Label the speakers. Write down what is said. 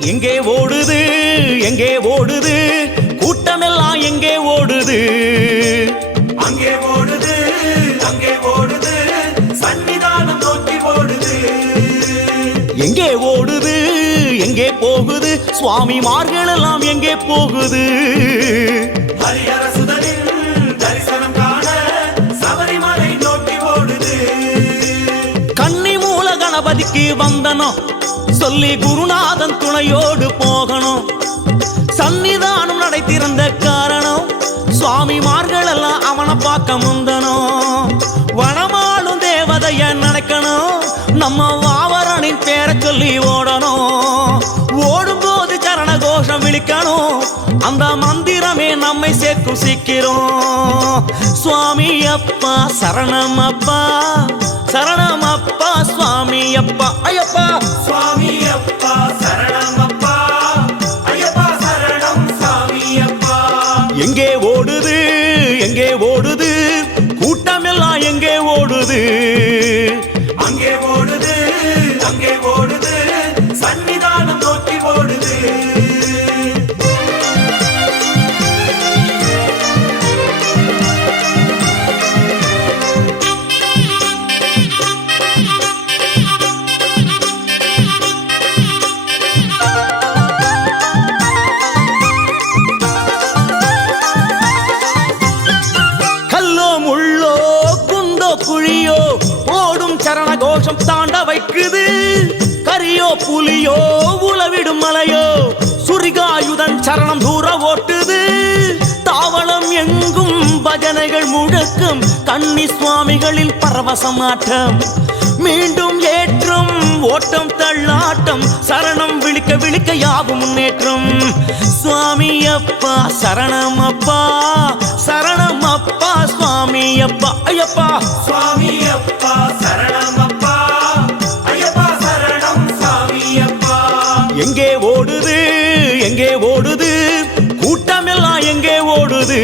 Speaker 1: எங்கே ஓடுது எங்கே ஓடுது? கூட்டமெல்லாம் எங்கே ஓடுது?
Speaker 2: அங்கே ஓடுது அங்கே ஓடுது சன்னிதானம் நோக்கி ஓடுது.
Speaker 1: எங்கே ஓடுது எங்கே போகுது? சுவாமிமார்கள் எல்லாம் எங்கே போகுது? கணபதிக்கு வந்தனம் சொல்லி குருநாதன் துணையோடு போகணும். சன்னிதானம் நடை திறந்த காரணம் சுவாமிமார்கள் எல்லாம் அவனை பார்க்க முந்தனும் வனமாளும் தேவதைய நினைக்கணும் நம்ம வாவரனின் பேரை சொல்லி ஓடணும். ஓடும்போது சரண கோஷம் விழிக்கணும். அந்த மந்திரமே நம்மை சேர்க்கும் சிக்கிறோம் சுவாமி அப்பா சரணம் அப்பா சரணம் அப்பா ஐயப்பா.
Speaker 2: சுவாமி அப்பா சரணம் அப்பா ஐயப்பா சரணம் சாமி அப்பா
Speaker 1: எங்கே ஓடுது எங்கே ஓடுது? கூட்டமெல்லாம் எங்கே ஓடுது? குழியோ போடும் சரண கோஷம் தாண்ட வைக்குது. கரியோ புலியோ உளவிடும் மலையோ சுரிகாயுதன் சரணம் தூர ஓட்டுது. தாவளம் எங்கும் பஜனைகள் முழக்கம் கன்னி சுவாமிகளில் பரவசமாட்டம் மீண்டும் ஏற்றம் ஓட்டம் தள்ளாட்டம் சரணம் விழிக்க விழிக்க யாவும் முன்னேற்றம். சுவாமி அப்பா சரணம் அப்பா ஐயப்பா.
Speaker 2: சுவாமி அப்பா சரணம் அப்பா ஐயப்பா சரணம் சாமி அப்பா
Speaker 1: எங்கே ஓடுது? எங்கே ஓடுது? கூட்டமெல்லாம் எங்கே ஓடுது?